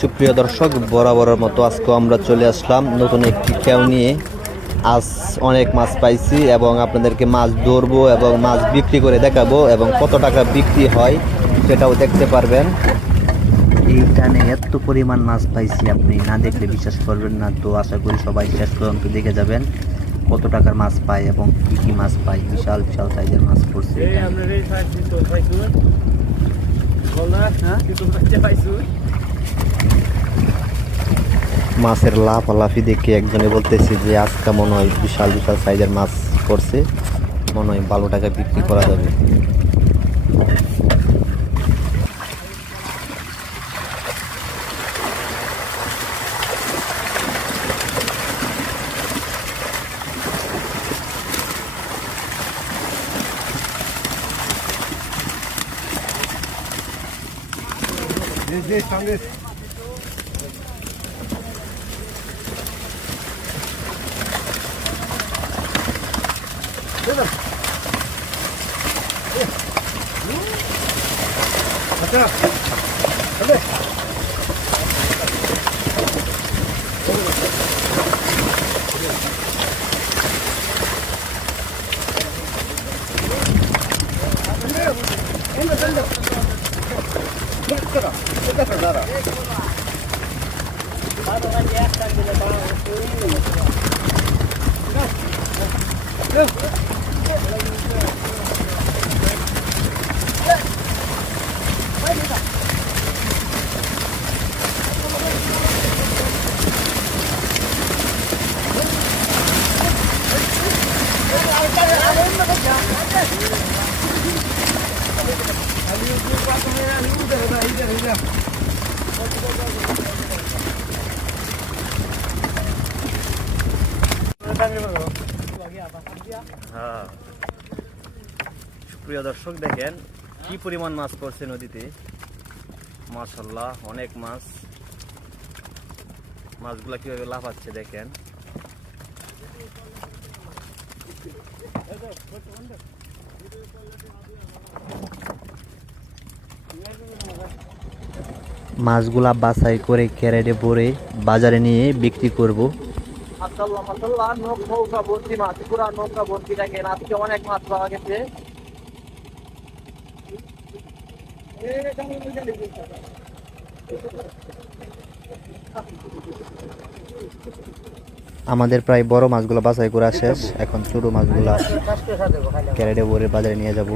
সুপ্রিয় দর্শক, বরাবরের মতো আজকে আমরা চলে আসলাম নতুন একটি খেউ নিয়ে। আজ অনেক মাছ পাইছি এবং আপনাদেরকে মাছ ধরবো এবং মাছ বিক্রি করে দেখাবো এবং কত টাকা বিক্রি হয় সেটাও দেখতে পারবেন। এইখানে এত পরিমাণ মাছ পাইছি, আপনি না দেখলে বিশ্বাস করবেন না। তো আশা করি সবাই শেষ পর্যন্ত দেখে যাবেন কত টাকার মাছ পায় এবং কি কি মাছ পাই। বিশাল বিশাল সাইজের মাছ পড়ছে। মাছের লাফালাফি দেখে একজনে বলতেছে যে আজকে মনে হয় বিশাল বিশাল সাইজের মাছ পড়ছে, মনে হয় ভালো টাকা বিক্রি করা যাবে। প্রিয় দর্শক, দেখেন কি পরিমাণ মাছ পড়ছে নদীতে। মাশাআল্লাহ, অনেক মাছ। মাছগুলা কিভাবে লাফাচ্ছে দেখেন। মাছগুলা বাছাই করে ক্যারেটে ভরে বাজারে নিয়ে বিক্রি করব। মাশাআল্লাহ মাশাআল্লাহ, নৌকা ভর্তি মাছ, পুরা নৌকা ভর্তি। দেখেন আজকে অনেক মাছ পাওয়া গেছে। আমাদের প্রায় বড় মাছগুলো বাছাই করা শেষ, এখন ছোট মাছগুলা ক্যারেটে ভরে বাজারে নিয়ে যাব।